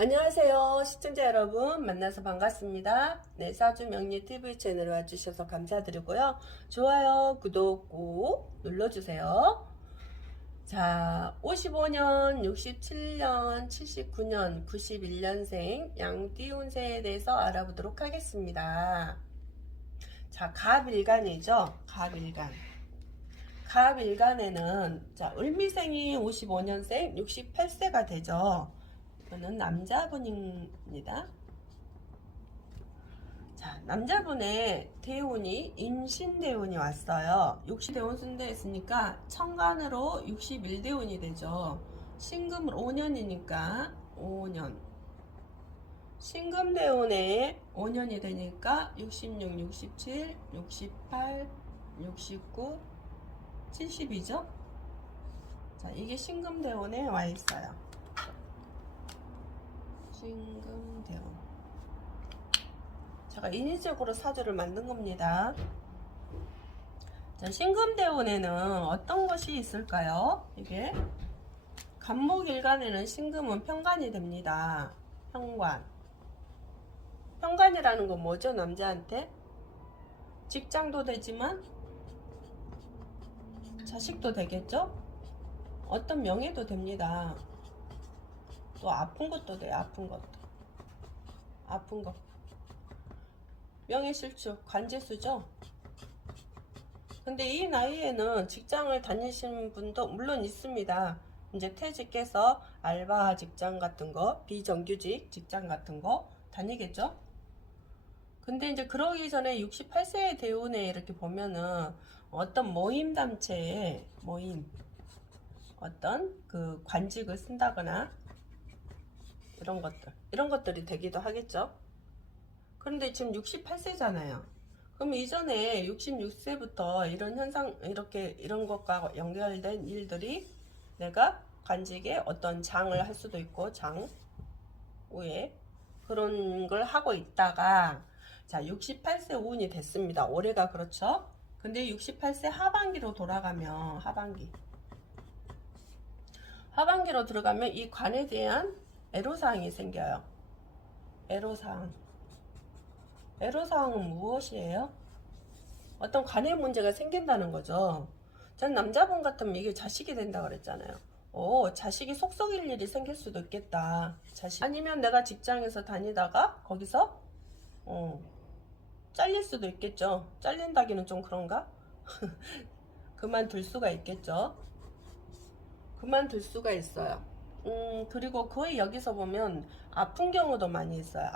안녕하세요. 시청자 여러분 만나서 반갑습니다. 네, 사주명리 TV 채널에 와주셔서 감사드리고요. 좋아요, 구독 꼭 눌러주세요. 자, 55년, 67년, 79년, 91년생 양띠운세에 대해서 알아보도록 하겠습니다. 자, 갑일간이죠. 갑일간. 갑일간에는 자, 을미생이 55년생 68세가 되죠. 이거는 남자분입니다. 자, 남자분의 대운이 임신대운이 왔어요. 60대운 순대했으니까 천간으로 61대운이 되죠. 신금 5년이니까 5년. 신금대운에 5년이 되니까 66, 67, 68, 69, 70이죠. 자, 이게 신금대운에 와 있어요. 신금대운. 제가 인위적으로 사주를 만든 겁니다. 자, 신금대운에는 어떤 것이 있을까요? 이게 간목일간에는 신금은 편관이 됩니다. 편관. 편관이라는 건 뭐죠? 남자한테 직장도 되지만 자식도 되겠죠? 어떤 명예도 됩니다. 또 아픈 것도 돼요. 아픈 것도. 아픈 것. 명예실축, 관제수죠. 근데 이 나이에는 직장을 다니시는 분도 물론 있습니다. 이제 퇴직해서 알바 직장 같은 거, 비정규직 직장 같은 거 다니겠죠. 근데 이제 그러기 전에 68세의 대운에 이렇게 보면은 어떤 모임단체에 어떤 그 관직을 쓴다거나 이런 것들이 되기도 하겠죠. 그런데 지금 68세잖아요. 그럼 이전에 66세부터 이런 현상, 이런 것과 연결된 일들이 내가 관직에 어떤 장을 할 수도 있고, 장 후에 그런 걸 하고 있다가, 자, 68세 운이 됐습니다. 올해가 그렇죠. 근데 68세 하반기로 돌아가면, 하반기로 들어가면 이 관에 대한 애로사항이 생겨요. 애로사항은 무엇이에요? 어떤 관의 문제가 생긴다는 거죠. 전 남자분 같으면 이게 자식이 된다 그랬잖아요. 자식이 속썩일 일이 생길 수도 있겠다. 아니면 내가 직장에서 다니다가 거기서 잘릴 수도 있겠죠. 잘린다기는 좀 그런가? 그만둘 수가 있겠죠. 그만둘 수가 있어요. 그리고 거의 여기서 보면 아픈 경우도 많이 있어요.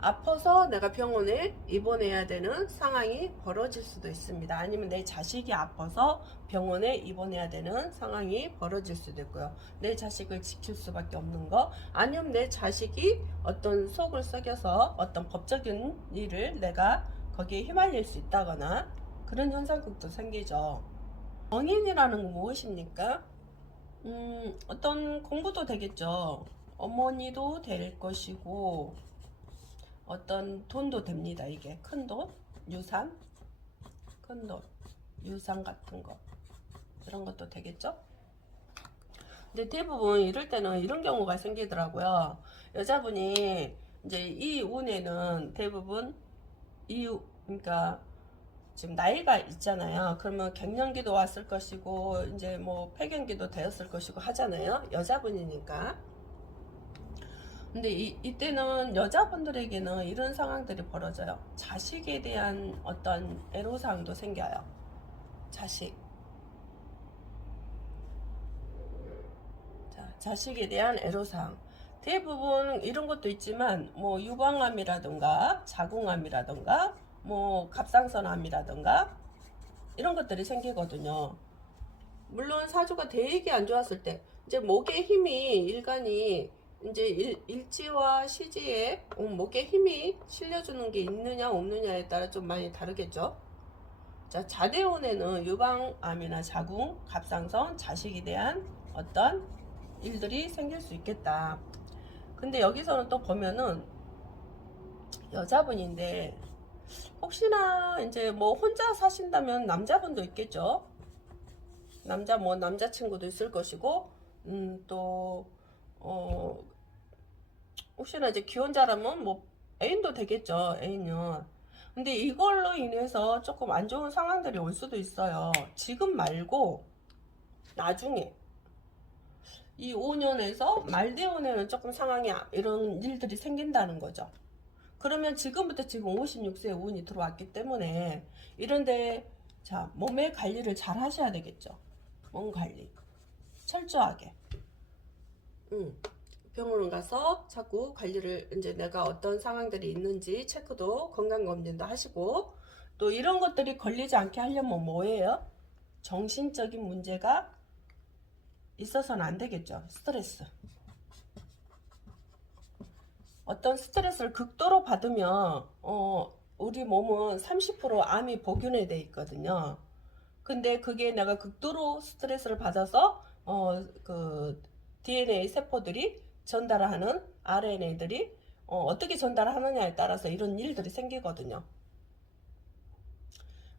아파서 내가 병원에 입원해야 되는 상황이 벌어질 수도 있습니다. 아니면 내 자식이 아파서 병원에 입원해야 되는 상황이 벌어질 수도 있고요. 내 자식을 지킬 수밖에 없는 거, 아니면 내 자식이 어떤 속을 썩여서 어떤 법적인 일을 내가 거기에 휘말릴 수 있다거나 그런 현상들도 생기죠. 성인이라는 건 무엇입니까? 어떤 공부도 되겠죠. 어머니도 될 것이고, 어떤 돈도 됩니다. 이게 큰 돈, 큰 돈, 유산 같은 거, 이런 것도 되겠죠. 근데 대부분 이럴 때는 이런 경우가 생기더라고요. 여자분이 이제 이 운에는 대부분 그러니까 지금 나이가 있잖아요. 그러면 갱년기도 왔을 것이고 이제 뭐 폐경기도 되었을 것이고 하잖아요. 여자분이니까. 근데 이때는 여자분들에게는 이런 상황들이 벌어져요. 자식에 대한 어떤 애로사항도 생겨요. 자식에 대한 애로사항. 대부분 이런 것도 있지만 뭐 유방암이라든가 자궁암이라든가 뭐 갑상선암이라든가 이런 것들이 생기거든요. 물론 사주가 되게 안 좋았을 때 이제 목의 힘이 일간이 이제 일지와 시지에 목에 힘이 실려주는 게 있느냐 없느냐에 따라 좀 많이 다르겠죠. 자, 자대운에는 유방암이나 자궁, 갑상선, 자식에 대한 어떤 일들이 생길 수 있겠다. 근데 여기서는 또 보면은 여자분인데 혹시나 이제 뭐 혼자 사신다면 남자분도 있겠죠. 남자친구도 있을 것이고 또 혹시나 이제 기혼자라면 뭐 애인도 되겠죠. 애인은. 근데 이걸로 인해서 조금 안 좋은 상황들이 올 수도 있어요. 지금 말고 나중에 이 5년에서 말대운에는 조금 상황이 이런 일들이 생긴다는 거죠. 그러면 지금부터 지금 56세에 운이 들어왔기 때문에 이런데 자 몸의 관리를 잘 하셔야 되겠죠. 몸 관리 철저하게. 병원을 가서 자꾸 관리를 이제 내가 어떤 상황들이 있는지 체크도 건강검진도 하시고 또 이런 것들이 걸리지 않게 하려면 뭐예요? 정신적인 문제가 있어서는 안 되겠죠. 스트레스. 어떤 스트레스를 극도로 받으면 우리 몸은 30% 암이 복균에 돼 있거든요. 근데 그게 내가 극도로 스트레스를 받아서 그 DNA 세포들이 전달하는 RNA들이 어떻게 전달하느냐에 따라서 이런 일들이 생기거든요.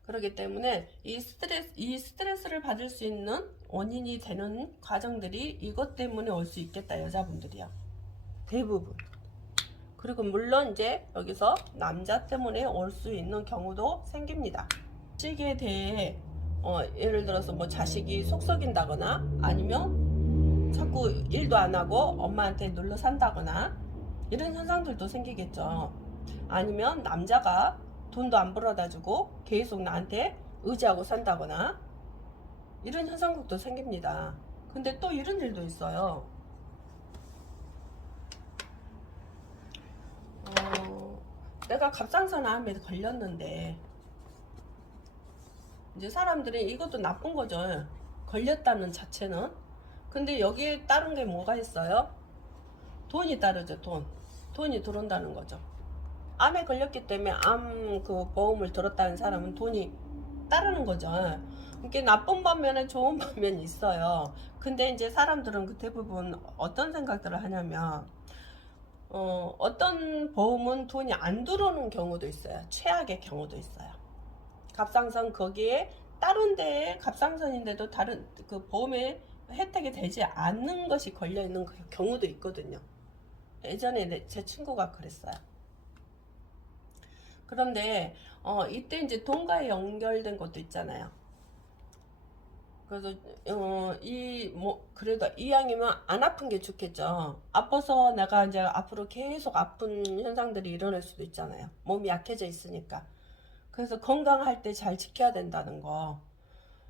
그렇기 때문에 이 스트레스를 받을 수 있는 원인이 되는 과정들이 이것 때문에 올 수 있겠다. 여자분들이요. 대부분. 그리고 물론 이제 여기서 남자 때문에 올 수 있는 경우도 생깁니다. 자식에 대해 예를 들어서 뭐 자식이 속썩인다거나 아니면 자꾸 일도 안 하고 엄마한테 눌러 산다거나 이런 현상들도 생기겠죠. 아니면 남자가 돈도 안 벌어다 주고 계속 나한테 의지하고 산다거나 이런 현상들도 생깁니다. 근데 또 이런 일도 있어요. 내가 갑상선암에 걸렸는데 이제 사람들이 이것도 나쁜 거죠. 걸렸다는 자체는. 근데 여기에 따른 게 뭐가 있어요? 돈이 따르죠. 돈이 들어온다는 거죠. 암에 걸렸기 때문에 암 그 보험을 들었다는 사람은 돈이 따르는 거죠. 이게 나쁜 반면에 좋은 반면이 있어요. 근데 이제 사람들은 그 대부분 어떤 생각들을 하냐면 어떤 보험은 돈이 안 들어오는 경우도 있어요. 최악의 경우도 있어요. 갑상선 거기에 다른 데에 갑상선인데도 다른 그 보험에 혜택이 되지 않는 것이 걸려 있는 경우도 있거든요. 예전에 제 친구가 그랬어요. 그런데 이때 이제 돈과 연결된 것도 있잖아요. 그래서 그래도 이왕이면 안 아픈 게 좋겠죠. 아파서 내가 이제 앞으로 계속 아픈 현상들이 일어날 수도 있잖아요. 몸이 약해져 있으니까. 그래서 건강할 때 잘 지켜야 된다는 거.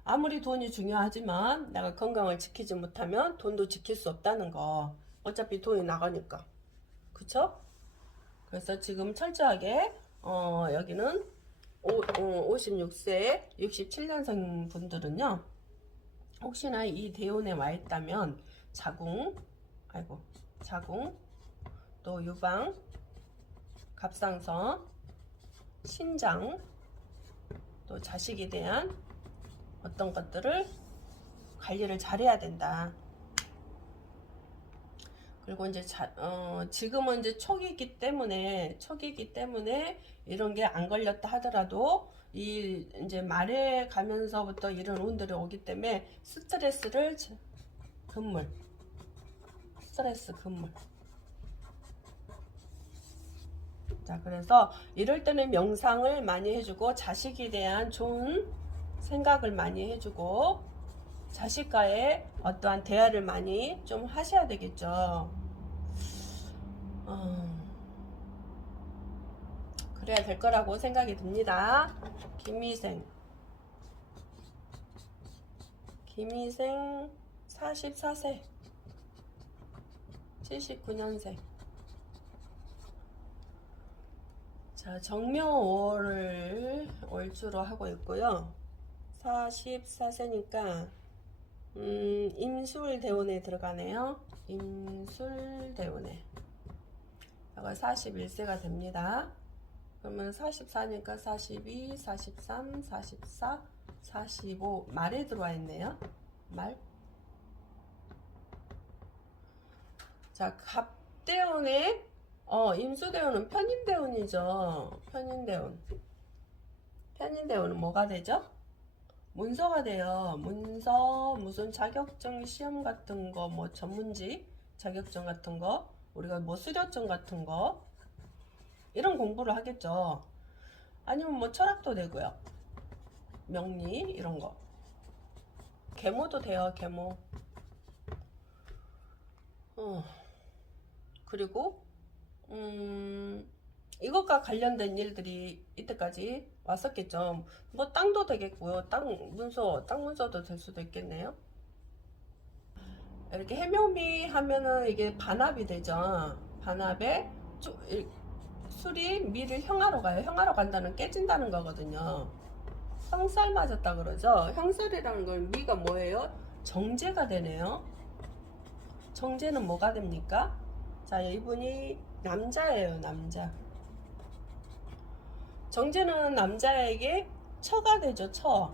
아무리 돈이 중요하지만 내가 건강을 지키지 못하면 돈도 지킬 수 없다는 거. 어차피 돈이 나가니까. 그쵸? 그래서 지금 철저하게 여기는 56세 67년생 분들은요. 혹시나 이 대운에 와 있다면 자궁, 또 유방, 갑상선, 신장, 또 자식에 대한 어떤 것들을 관리를 잘해야 된다. 그리고 이제 지금은 이제 초기이기 때문에 이런 게 안 걸렸다 하더라도 이제 말에 가면서부터 이런 운들이 오기 때문에 스트레스 금물. 자, 그래서 이럴 때는 명상을 많이 해주고 자식에 대한 좋은 생각을 많이 해주고 자식과의 어떠한 대화를 많이 좀 하셔야 되겠죠. 그래야 될 거라고 생각이 듭니다. 김희생 44세 79년생. 자, 정묘월을 월주로 하고 있고요. 44세니까 임술대운에 들어가네요. 임술대운에 여기 41세가 됩니다. 그러면 44니까 42, 43, 44, 45 말에 들어와 있네요. 말. 자, 갑대운에 임수대운은 편인대운이죠. 편인대운은 뭐가 되죠? 문서가 돼요. 문서, 무슨 자격증 시험 같은 거, 뭐 전문직 자격증 같은 거, 우리가 뭐 수료증 같은 거, 이런 공부를 하겠죠. 아니면 뭐 철학도 되고요. 명리, 이런 거. 계모도 돼요, 계모. 그리고, 이것과 관련된 일들이 이때까지 왔었겠죠. 뭐 땅도 되겠고요. 땅 문서도 될 수도 있겠네요. 이렇게 해묘미 하면은 이게 반합이 되죠. 반합에 술이 미를 형하로 가요. 형하로 간다는 깨진다는 거거든요. 형살 맞았다 그러죠. 형살이라는 건 미가 뭐예요? 정제가 되네요. 정제는 뭐가 됩니까? 자, 이분이 남자예요. 남자. 정제는 남자에게 처가 되죠. 처.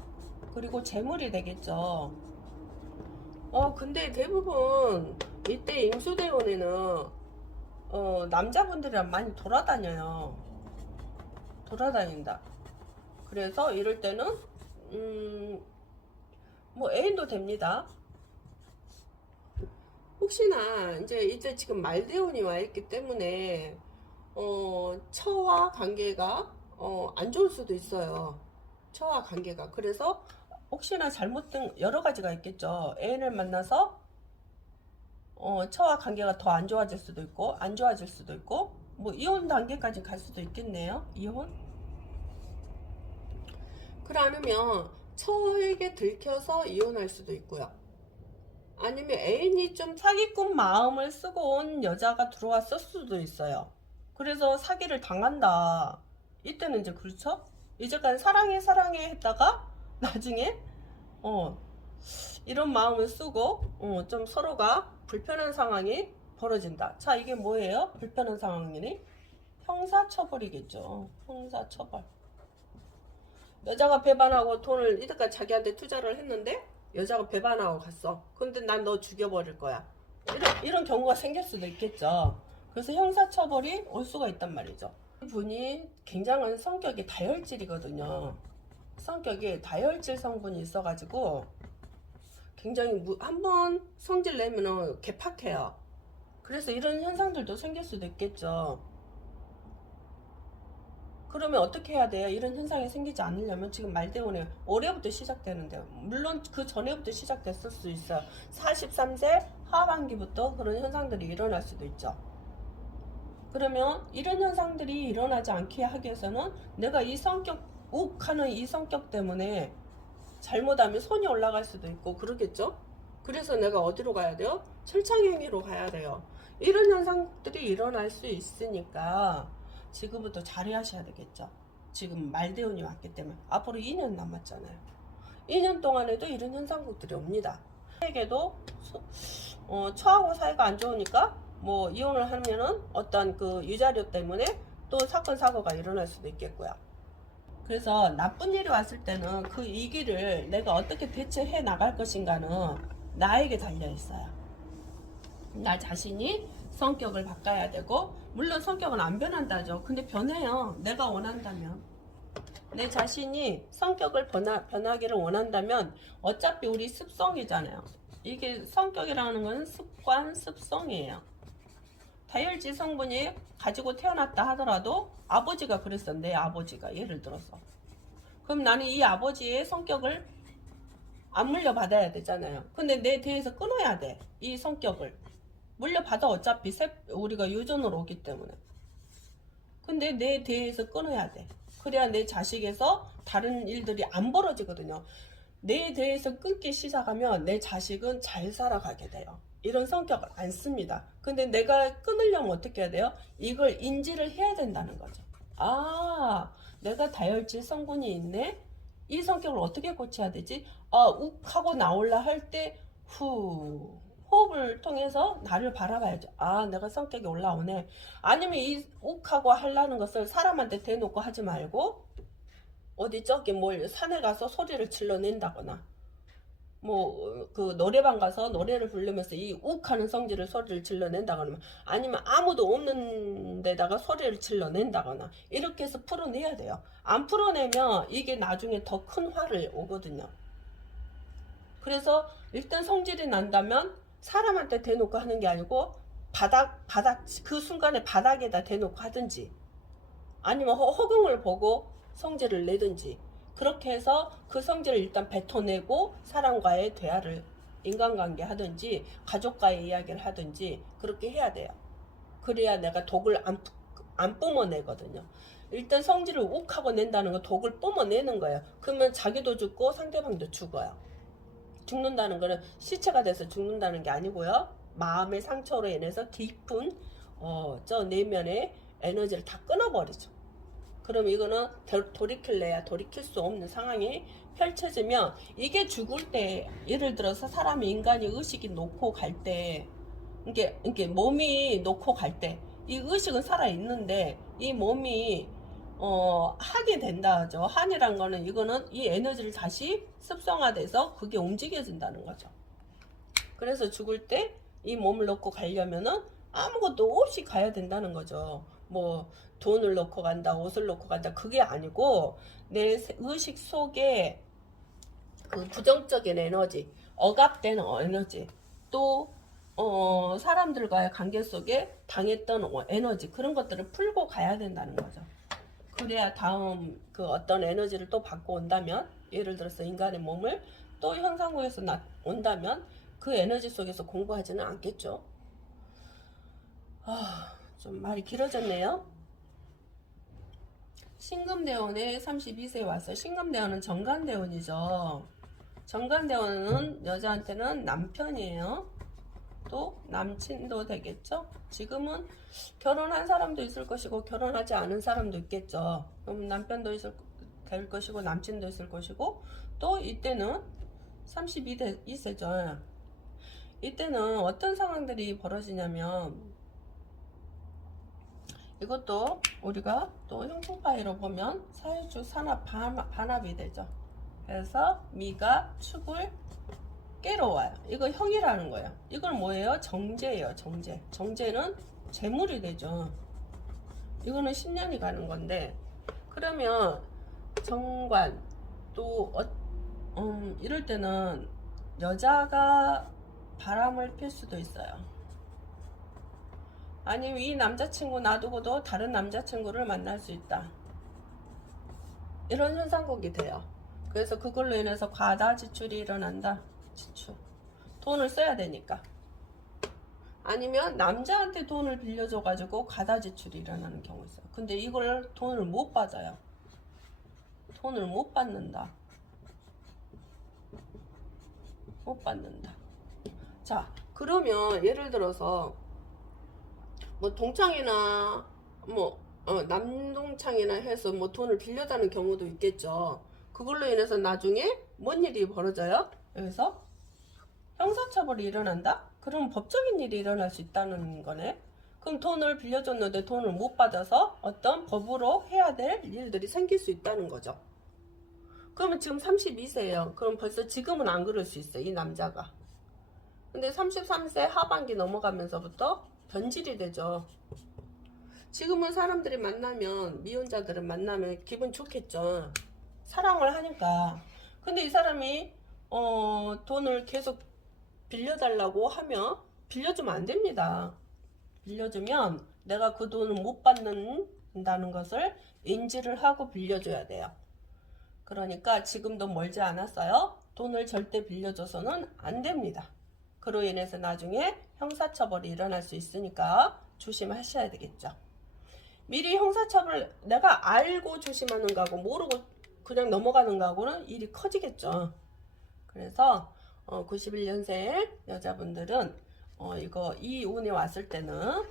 그리고 재물이 되겠죠. 근데 대부분 이때 임수대운에는 남자분들이랑 많이 돌아다녀요. 돌아다닌다. 그래서 이럴 때는 뭐 애인도 됩니다. 혹시나 이제 지금 말대운이 와 있기 때문에 처와 관계가 안 좋을 수도 있어요. 처와 관계가. 그래서 혹시나 잘못된 여러 가지가 있겠죠. 애인을 만나서 처와 관계가 더 안 좋아질 수도 있고 안 좋아질 수도 있고 뭐 이혼 단계까지 갈 수도 있겠네요. 이혼. 그러면 처에게 들켜서 이혼할 수도 있고요. 아니면 애인이 좀 사기꾼 마음을 쓰고 온 여자가 들어왔을 수도 있어요. 그래서 사기를 당한다. 이때는 이제 그렇죠? 이제까지 사랑해 했다가 나중에 이런 마음을 쓰고 좀 서로가 불편한 상황이 벌어진다. 자, 이게 뭐예요? 불편한 상황이니? 형사처벌이겠죠. 형사처벌. 여자가 배반하고 돈을 이때까지 자기한테 투자를 했는데 여자가 배반하고 갔어. 근데 난 너 죽여버릴 거야. 이런 경우가 생길 수도 있겠죠. 그래서 형사처벌이 올 수가 있단 말이죠. 분이 굉장한 성격이 다혈질이거든요. 성격이 다혈질 성분이 있어가지고 굉장히 한번 성질 내면은 개팍해요. 그래서 이런 현상들도 생길 수도 있겠죠. 그러면 어떻게 해야 돼요? 이런 현상이 생기지 않으려면 지금 말대운에 올해부터 시작되는데요. 물론 그 전에부터 시작됐을 수 있어요. 43세 하반기부터 그런 현상들이 일어날 수도 있죠. 그러면 이런 현상들이 일어나지 않게 하기 위해서는 내가 이 성격 욱하는 이 성격 때문에 잘못하면 손이 올라갈 수도 있고 그러겠죠. 그래서 내가 어디로 가야 돼요? 철창행위로 가야 돼요. 이런 현상들이 일어날 수 있으니까 지금부터 자리하셔야 되겠죠. 지금 말대운이 왔기 때문에 앞으로 2년 남았잖아요. 2년 동안에도 이런 현상들이 옵니다. 에게도 처하고 사이가 안 좋으니까 뭐 이혼을 하면은 어떤 그 유자료 때문에 또 사건 사고가 일어날 수도 있겠고요. 그래서 나쁜 일이 왔을 때는 그 위기를 내가 어떻게 대처해 나갈 것인가는 나에게 달려 있어요. 나 자신이 성격을 바꿔야 되고, 물론 성격은 안 변한다죠. 근데 변해요. 내가 원한다면. 내 자신이 성격을 변하기를 원한다면 어차피 우리 습성이잖아요. 이게 성격이라는 건 습관, 습성이에요. 다혈질 성분이 가지고 태어났다 하더라도 아버지가 그랬어. 내 아버지가 예를 들어서. 그럼 나는 이 아버지의 성격을 안 물려받아야 되잖아요. 근데 내 대에서 끊어야 돼. 이 성격을. 물려받아 어차피 우리가 유전으로 오기 때문에. 근데 내 대에서 끊어야 돼. 그래야 내 자식에서 다른 일들이 안 벌어지거든요. 내 대에서 끊기 시작하면 내 자식은 잘 살아가게 돼요. 이런 성격을 안 씁니다. 근데 내가 끊으려면 어떻게 해야 돼요? 이걸 인지를 해야 된다는 거죠. 아, 내가 다혈질 성분이 있네? 이 성격을 어떻게 고쳐야 되지? 욱하고 나올라 할 때 호흡을 통해서 나를 바라봐야죠. 아, 내가 성격이 올라오네. 아니면 이 욱하고 하려는 것을 사람한테 대놓고 하지 말고 어디 저기 산에 가서 소리를 질러낸다거나 뭐 그 노래방 가서 노래를 부르면서 이 욱하는 성질을 소리를 질러낸다거나 아니면 아무도 없는 데다가 소리를 질러낸다거나 이렇게 해서 풀어내야 돼요. 안 풀어내면 이게 나중에 더 큰 화를 오거든요. 그래서 일단 성질이 난다면 사람한테 대놓고 하는 게 아니고 바닥 그 순간에 바닥에다 대놓고 하든지 아니면 허공을 보고 성질을 내든지 그렇게 해서 그 성질을 일단 뱉어내고 사람과의 대화를 인간관계 하든지 가족과의 이야기를 하든지 그렇게 해야 돼요. 그래야 내가 독을 안 뿜어내거든요. 일단 성질을 욱 하고 낸다는 건 독을 뿜어내는 거예요. 그러면 자기도 죽고 상대방도 죽어요. 죽는다는 거는 시체가 돼서 죽는다는 게 아니고요. 마음의 상처로 인해서 깊은 저 내면의 에너지를 다 끊어버리죠. 그럼 이거는 돌이킬래야 돌이킬 수 없는 상황이 펼쳐지면 이게 죽을 때 예를 들어서 사람이 인간이 의식이 놓고 갈 때 이게 몸이 놓고 갈 때 이 의식은 살아 있는데 이 몸이 한이 된다 하죠. 한이란 거는 이거는 이 에너지를 다시 습성화돼서 그게 움직여진다는 거죠. 그래서 죽을 때 이 몸을 놓고 가려면은 아무것도 없이 가야 된다는 거죠. 뭐 돈을 놓고 간다, 옷을 놓고 간다 그게 아니고 내 의식 속에 그 부정적인 에너지, 억압된 에너지, 또 사람들과의 관계 속에 당했던 에너지 그런 것들을 풀고 가야 된다는 거죠. 그래야 다음 그 어떤 에너지를 또 받고 온다면 예를 들어서 인간의 몸을 또 현상국에서 온다면 그 에너지 속에서 공부하지는 않겠죠. 좀 말이 길어졌네요. 신금대원에 32세에 와서 신금대원은 정관대원이죠. 정관대원은 여자한테는 남편이에요. 또 남친도 되겠죠. 지금은 결혼한 사람도 있을 것이고 결혼하지 않은 사람도 있겠죠. 그럼 남편도 될 것이고 남친도 있을 것이고 또 이때는 32세죠. 이때는 어떤 상황들이 벌어지냐면 이것도 우리가 또 형통파이로 보면 사유축 산합 반합이 되죠. 그래서 미가 축을 깨러 와요. 이거 형이라는 거예요. 이건 뭐예요? 정제예요. 정제. 정제는 재물이 되죠. 이거는 10년이 가는 건데 그러면 정관 또 이럴 때는 여자가 바람을 필 수도 있어요. 아니면 이 남자친구 놔두고도 다른 남자친구를 만날 수 있다. 이런 현상국이 돼요. 그래서 그걸로 인해서 과다 지출이 일어난다. 지출. 돈을 써야 되니까. 아니면 남자한테 돈을 빌려줘가지고 과다 지출이 일어나는 경우 있어요. 근데 이걸 돈을 못 받아요. 돈을 못 받는다. 못 받는다. 자, 그러면 예를 들어서 뭐 동창이나 뭐 남동창이나 해서 뭐 돈을 빌려다는 경우도 있겠죠. 그걸로 인해서 나중에 뭔 일이 벌어져요? 여기서 형사처벌이 일어난다? 그럼 법적인 일이 일어날 수 있다는 거네. 그럼 돈을 빌려줬는데 돈을 못 받아서 어떤 법으로 해야 될 일들이 생길 수 있다는 거죠. 그러면 지금 32세예요. 그럼 벌써 지금은 안 그럴 수 있어요. 이 남자가. 근데 33세 하반기 넘어가면서부터 변질이 되죠. 지금은 사람들이 만나면 미혼자들은 만나면 기분 좋겠죠. 사랑을 하니까. 근데 이 사람이 돈을 계속 빌려달라고 하면 빌려주면 안 됩니다. 빌려주면 내가 그 돈을 못 받는다는 것을 인지를 하고 빌려줘야 돼요. 그러니까 지금도 멀지 않았어요. 돈을 절대 빌려줘서는 안 됩니다. 그로 인해서 나중에 형사처벌이 일어날 수 있으니까 조심하셔야 되겠죠. 미리 형사처벌 내가 알고 조심하는 거하고 모르고 그냥 넘어가는 거하고는 일이 커지겠죠. 그래서 91년생 여자분들은 이거 이혼에 왔을 때는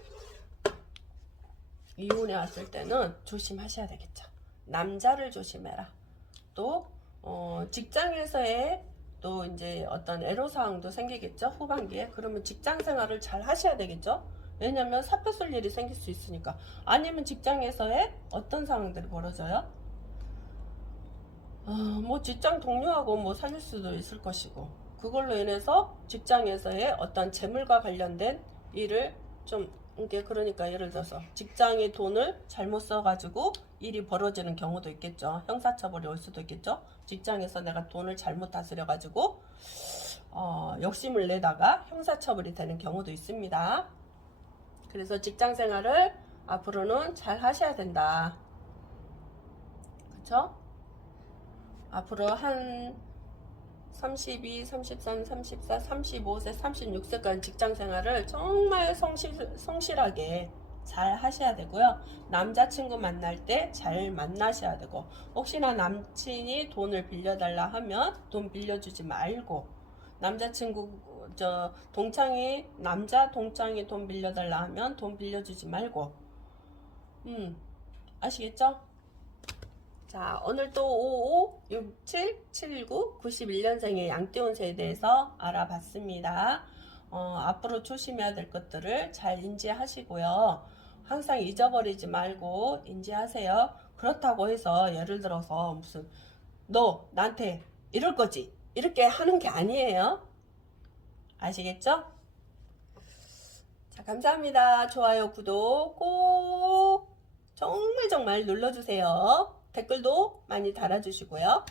조심하셔야 되겠죠. 남자를 조심해라. 또 직장에서의 또 이제 어떤 애로사항도 생기겠죠. 후반기에. 그러면 직장 생활을 잘 하셔야 되겠죠. 왜냐면 사표 쓸 일이 생길 수 있으니까. 아니면 직장에서의 어떤 상황들이 벌어져요? 뭐 직장 동료하고 뭐 사귈 수도 있을 것이고 그걸로 인해서 직장에서의 어떤 재물과 관련된 일을 좀 이게 그러니까 예를 들어서 직장의 돈을 잘못 써가지고 일이 벌어지는 경우도 있겠죠. 형사처벌이 올 수도 있겠죠. 직장에서 내가 돈을 잘못 다스려가지고 욕심을 내다가 형사처벌이 되는 경우도 있습니다. 그래서 직장 생활을 앞으로는 잘 하셔야 된다. 그쵸? 앞으로 한 32, 33, 34, 35세, 36세까지 직장 생활을 정말 성실하게 잘 하셔야 되고요. 남자친구 만날 때 잘 만나셔야 되고, 혹시나 남친이 돈을 빌려달라 하면 돈 빌려주지 말고, 남자친구 남자 동창이 돈 빌려달라 하면 돈 빌려주지 말고, 아시겠죠? 자, 오늘 또 55, 67, 79, 91년생의 양띠운세에 대해서 알아봤습니다. 앞으로 조심해야 될 것들을 잘 인지하시고요. 항상 잊어버리지 말고 인지하세요. 그렇다고 해서 예를 들어서 무슨 너 나한테 이럴 거지 이렇게 하는 게 아니에요. 아시겠죠? 자, 감사합니다. 좋아요, 구독 꼭 정말 눌러주세요. 댓글도 많이 달아주시고요.